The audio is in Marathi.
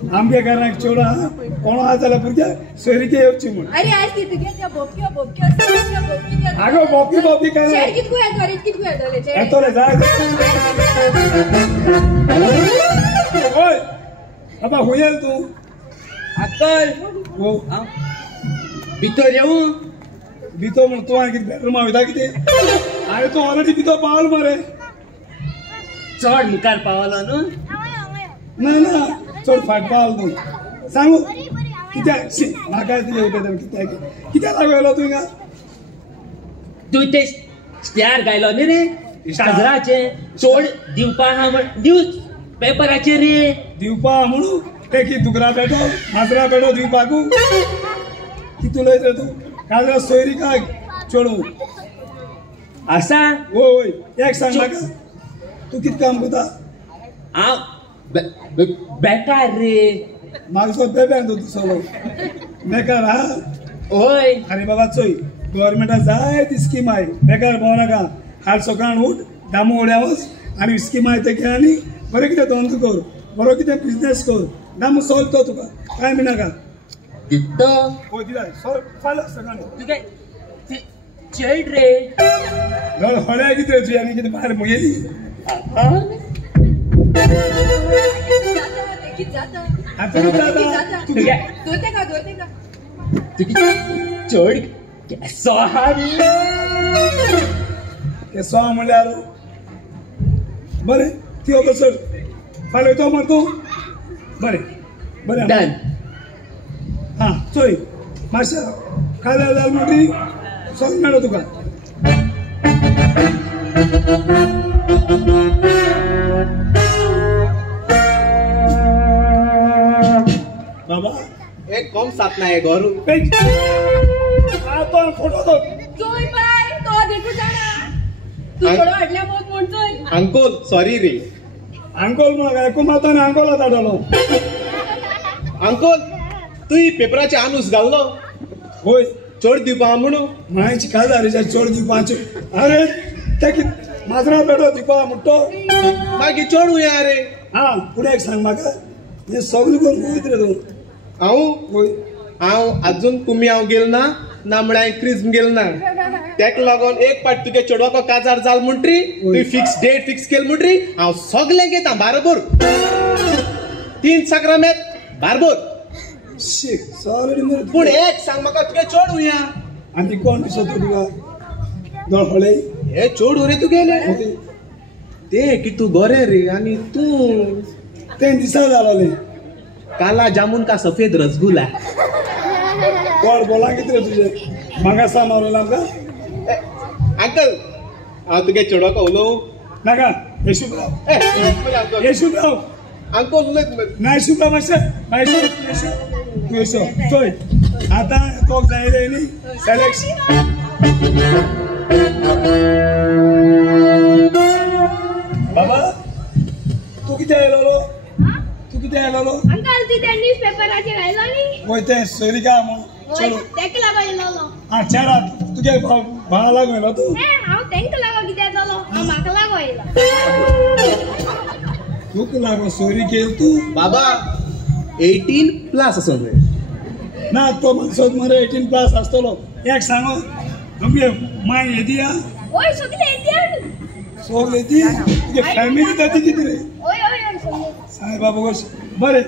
आमगे घराक चोडा कोण आजाला भुरग्या सोयरीके येवची म्हण अरे आज ती तुगे त्या बोबक्यो बोबक्यो आगो बोबकी काय शेड कितको येतोले येतोले जाय ओय अबा होयल तू अक्कल हो भितर येऊ भितो म्हण तू आणखी बेडरूम वयता कितें हांवें तू ऑलरेडी भितो पावल मरे चढ मुखार पावलो न्हू ना ना चड फाट पावल तू सांगू कित्याक म्हाका तुगे उलयता कित्याक लागलो तू हिंगा तू ते स्टॅर गायलो न्ही रे काजराचे चोड दिवपा हा न्यूज पेपराचेर रे दिवपा म्हणू ते की दुकरा पेटो माजरा पेटो दिवपाकू कितें उलयता तू काजरा सोयरी काय चोडू आसा होय एक सांग म्हाका तू कितें काम करता हांव बेकार रे म्हाका सो बेब्यान तू सोलो बेकार हा होय अरे बाबा चोय गव्हर्मेंटा जाय ती स्कीम आहे बेकार भोव नाका हाल सकाळ उठ दामू उड्या वच आनी स्कीम आहे ते घे आनी बरें कितें धंदो कर बरो कितें बिजनेस कर दामू सॉल्व तो तुका काय बी नाका दित्तो होय दिला सॉल्व फाल्यां सकाळी तुगे चेड रे धर हळ्या कितें तुजी आनी कितें भायर मुगेली तुगे चड केसो आहा रे केसो म्हणल्यार बरें ती ओके चड फाल्यां येतो मर तूं बरें बरें डन हां चोय मातशें काजार जाल म्हणटी सॉल्व मेळो तुका बाबा एक कम साथ ना है घरू आता फोटो तो जोय बाय तो देखू जाना तू थोडं अडल्या मोत म्हणतोय अंकल सॉरी रे अंकोल म्हाका एकू मारताना अंकोला धाडलो अंकल तू ही पेपराचे आनूस घाललो होय चड दिवपा म्हणू म्हणायची काजारीच्या चड दिवपाचे अरे ते की माजरा पेटो दिवपा म्हणतो मागीर चड उया रे हां फुडें एक सांग म्हाका हे सगळें करून वयत रे तूं हांव अजून कुमी हांव गेल ना म्हळ्यार क्रिस्म गेल ना तेका लागून एक पाट तुगे चेडवाको काजार जाल म्हणटरी तुवें फिक्स डेट फिक्स केल म्हणटरी हांव सगळें घेता बारबोर 3 सक्रामेत बारबोर पूण एक सांग म्हाका तुगे चड उया आनी कोण दिसता तुका दोळहळे हे चड उरे तुगेले ते की तू गोरे रे आनी तू ते दिसा जालोले काला जामुन का सफेद रसगुल्ला कोण बोला कितें रे तुजे म्हाका सा मारला आमकां अंकल हांव तुगे चेडवाको उलोवं नाका येशूराव येशूराव अंकल उलयत ना येशूराव मातशें तूं येशो चोय आतां तोक जाय न्ही सेलेक्शन बाबा तू कितें आयलो तू कितें आयलो अंकल ती त्या न्यूज पेपराचेर आयलो न्ही होय तें सोयरिका म्हूण चलो तेका लागो येयलो हां चेडा तुगे भावा लागून येयलो तूं हांव तेंका लागो कितें येतलो हांव म्हाका लागो येयलो तुका लागो सोयरी केल तूं बाबा 18+ आसूं रे ना तो माणसोच मरे 18+ आसतलो एक सांगो आमगे माय येदी हा ओय सगळे येते सोग येदी तुगे फॅमिली जाती कितें रे ओय ओय ओय साय बाबा बरें